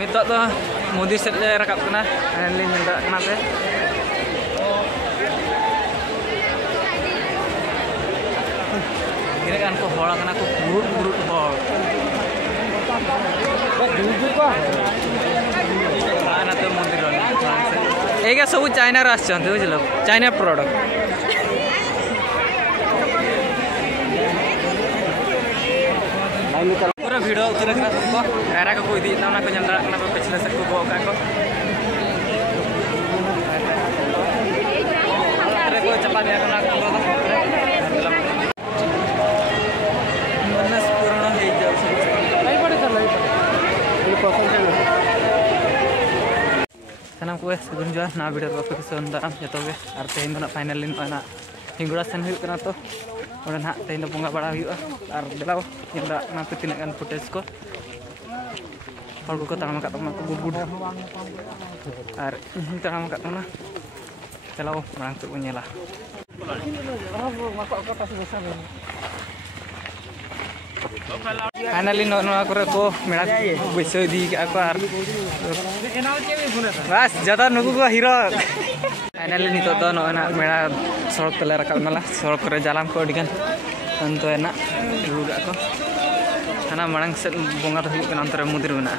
Nitok tuh mudi set rakap kena, ini nyenda kena teh. Ini kan kok bola kena kok buruk bol. Jujur kok. Mana tuh mudi ron. Ega सब China रास चंते बुझलो China product पूरा video उतर कना को era को इदी ना को जंदरा कना को पिछले से को का को अरे को चपा दिया कना को मनस पूर्ण हे जाउ नहीं पड़े कर लाई ये पसंद है सनम को सगुन जो ना वीडियो को फिर से अंदर जतो के और तेन ना फाइनली ना हिंगुड़ा सन हुई कना तो और ना तेन बोंगा बड़ा हुआ और दिलाओ जंदरा ना पे तीन गान फुटेज को और को ताम का तमा को बुड और ताम का तमा चलाओ मांग तो nyela फाइनली नोना करे को मेरा बैसो दी का बस ज्यादा नुकु को हीरो फाइनली नितो तो नोना मेरा सड़क तले रखा नाला सड़क रे जालाम को अडिगन अंतो एना रुगा को हना मांग से बोंगा तो हुई अंतर मुदिर बना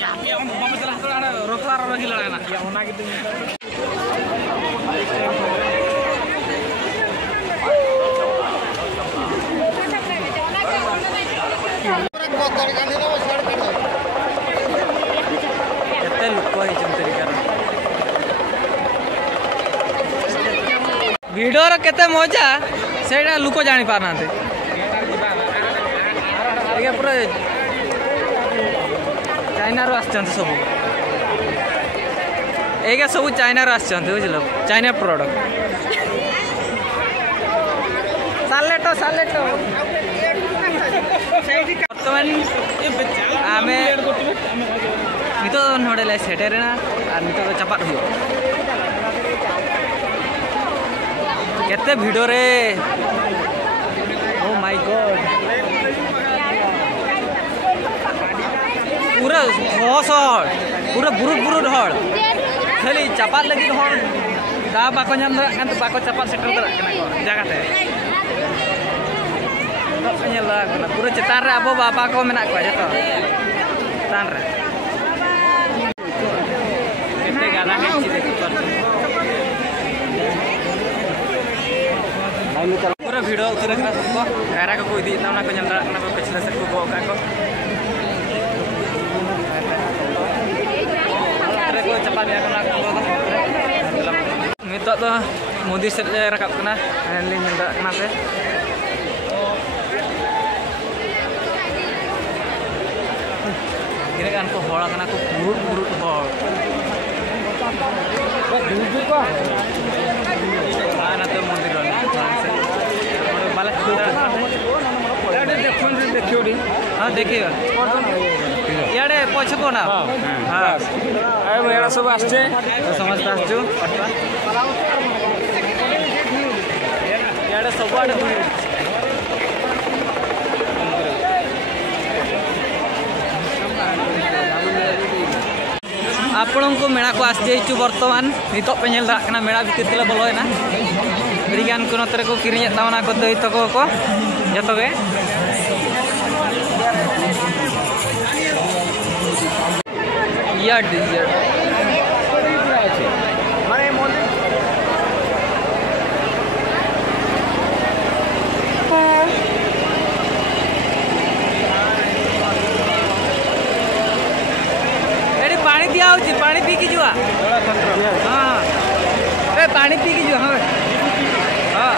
या बाबा चला तो रोकला रगी लड़ाना या ओना के वीडियो रे केते मजा सेटा लुको जानि पारनाते आगे पूरा चाइना रो आछन सब एगे सब चाइना रो आछन बुझलो चाइना प्रोडक्ट सालेटो वर्तमान आमे नितो नोडेले सेटेरेना और नितो चपाट हुई केते भिडियो रे ओ माय गॉड पूरा हॉट पूरा बुरुट हॉट खाली चपात लगी हॉट दा बाको नाम दरा कान तो बाको चपात सेटर दरा कना को जगह ते nyala kena पूरा चेतान रे अब बाबा को मेना को जतो चेतान रे केते गाना है ची देखि पर पूरा वीडियो उतर कना को एरा को इदी ना को जंदरा कना को पिछले से को का को अरे को चपा दिया कना को नितो तो मोदी से rakap kena ini nyenda kena से ini kan kok bola kena kok buruk bol. Jujur kok. Mana tuh mundur ron. बालक देखियो डी हां देखियो याडे पछ को ना हां ए मेरा सब आछे समझता आछु याडे सब आडे आपण को मेला को आसु बर्तमान नित पे नेल दाकना मेला भितर तले बोलोयना बिरिगान को नतरे को किरिय तावना को दई तको को जतो गे या डिजर्ट माने मंदिर एडी पानी दिया होची पानी पी की जुआ हां ए पानी पी की जुआ हां हां